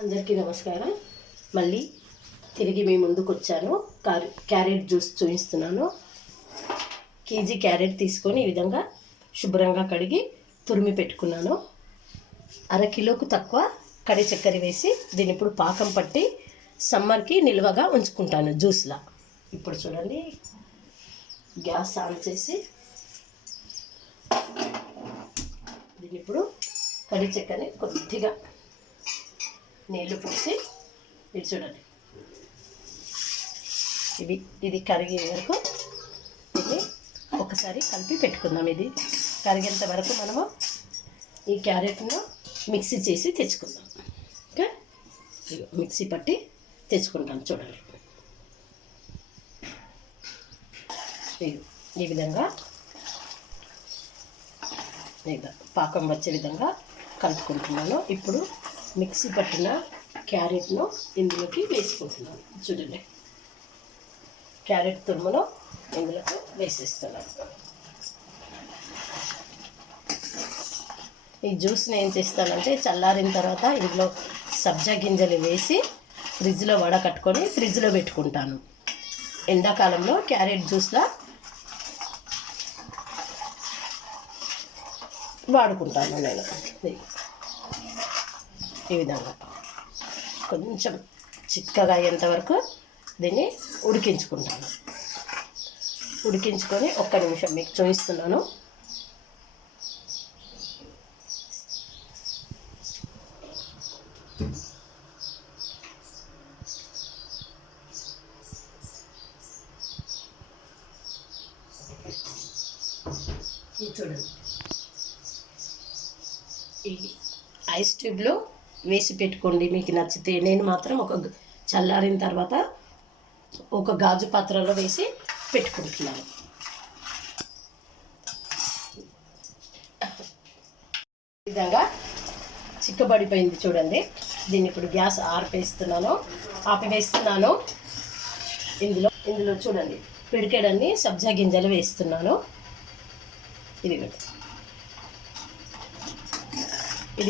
అందరికీ నమస్కారం. మళ్ళీ తిరిగి మీ ముందుకు వచ్చాను. క్యారెట్ జ్యూస్ చూపిస్తున్నాను. కేజీ క్యారెట్ తీసుకొని ఈ విధంగా శుభ్రంగా కడిగి తురిమి పెట్టుకున్నాను. అరకిలోకు తక్కువ కడి చక్కెర వేసి దీన్ని ఇప్పుడు పాకం పట్టి సమ్మర్కి నిల్వగా ఉంచుకుంటాను జ్యూస్లా. ఇప్పుడు చూడండి, గ్యాస్ ఆన్ చేసి దీన్ని ఇప్పుడు కడి చక్కెరని కొద్దిగా నీళ్ళు పోసి ఇది చూడండి, ఇది కరిగే వరకు ఇది ఒకసారి కలిపి పెట్టుకుందాం. ఇది కరిగేంత వరకు మనము ఈ క్యారెట్ను మిక్సీ చేసి తెచ్చుకుందాం. ఓకే, మిక్సీ పట్టి తెచ్చుకుంటాం. చూడండి, ఈ విధంగా పాకం వచ్చే విధంగా కలుపుకుంటున్నాను. ఇప్పుడు మిక్సీ పట్టిన క్యారెట్ను ఇందులోకి వేసుకుంటున్నాను. చూడండి, క్యారెట్ తురుమును ఇందులోకి వేసేస్తున్నాను. ఈ జ్యూస్ని ఏం చేస్తానంటే చల్లారిన తర్వాత ఇందులో సబ్జా గింజలు వేసి ఫ్రిడ్జ్లో వడకట్టుకొని ఫ్రిడ్జ్లో పెట్టుకుంటాను. ఎండాకాలంలో క్యారెట్ జ్యూస్లా వాడుకుంటాను నేను. ఈ విధంగా కొంచెం చిక్కగా అయ్యేంతవరకు దీన్ని ఉడికించుకుంటాను. ఉడికించుకొని ఒక్క నిమిషం మీకు చూపిస్తున్నాను. ఇది చూడండి, ఈ ఐస్ ట్యూబ్లో వేసి పెట్టుకోండి మీకు నచ్చితే. నేను మాత్రం చల్లారిన తర్వాత ఒక గాజు పాత్రలో వేసి పెట్టుకుంటున్నాను. ఈ విధంగా చిక్కబడిపోయింది చూడండి. దీన్ని ఇప్పుడు గ్యాస్ ఆపివేస్తున్నాను. ఇందులో చూడండి, పిడికెడన్ని సబ్జా గింజలు వేస్తున్నాను. ఇది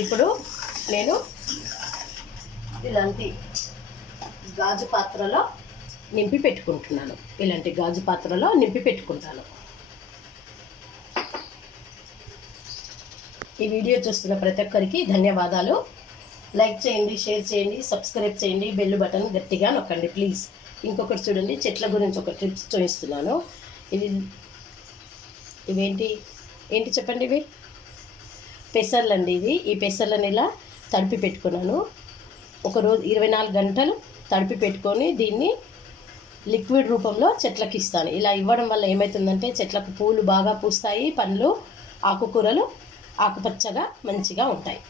ఇప్పుడు నేను ఇలాంటి గాజు పాత్రలో నింపి పెట్టుకుంటున్నాను. ఈ వీడియో చూస్తున్న ప్రతి ఒక్కరికి ధన్యవాదాలు. లైక్ చేయండి, షేర్ చేయండి, సబ్స్క్రైబ్ చేయండి, బెల్ బటన్ గట్టిగా నొక్కండి ప్లీజ్. ఇంకొకటి చూడండి, చెట్ల గురించి ఒక టిప్స్ చూపిస్తున్నాను. ఏంటి చెప్పండి, ఇవి పెసర్లు అండి. ఈ పెసర్లను ఇలా తడిపి పెట్టుకున్నాను. ఒకరోజు 24 గంటలు తడిపి పెట్టుకొని దీన్ని లిక్విడ్ రూపంలో చెట్లకి ఇస్తాను. ఇలా ఇవ్వడం వల్ల ఏమవుతుందంటే చెట్లకు పూలు బాగా పూస్తాయి, పండ్లు, ఆకుకూరలు ఆకుపచ్చగా మంచిగా ఉంటాయి.